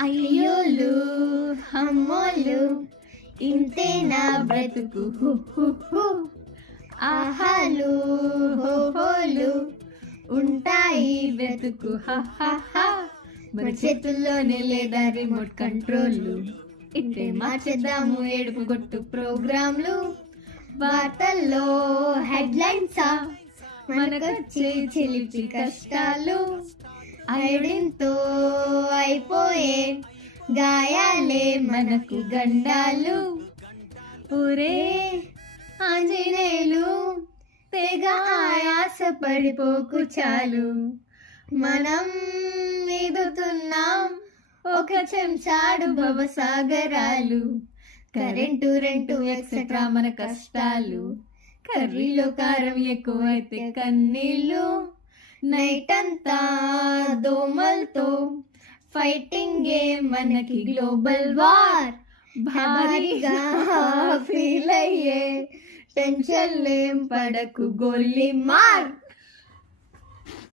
అయ్యోలు అమ్మోలు ఇంతేనా బ్రతుకు హు హు హు. ఆహాలు హోహోలు ఉంటాయి బ్రతుకు హ హ హ. మన చేతుల్లోనే లేదా రిమోట్ కంట్రోల్. ఇట్టే మార్చేద్దాము ఏడుపు గొట్టు ప్రోగ్రాంలు. వార్తల్లో హెడ్లైన్సా మనకొచ్చే చిలిపి కష్టాలు. ఐడింతో అయిపోయే గాయాలే మనకు గండాలు. ఊరే ఆంజనేయులు తెగ ఆయాస పడిపోకు చాలు. మనం ఎదుగుతున్నాం ఒక చెంచాడు భవసాగరాలు. కరెంటు రెంటు ఎక్సెట్రా మన కష్టాలు. కర్రీలో కారం ఎక్కువైతే కన్నీళ్ళు. నైట్ అంతా దోమలతో ఫైటింగే మనకి గ్లోబల్ వార్. భారీగా ఫీల్ అయ్యే టెన్షన్ లేం పడకు గోలీ మార్.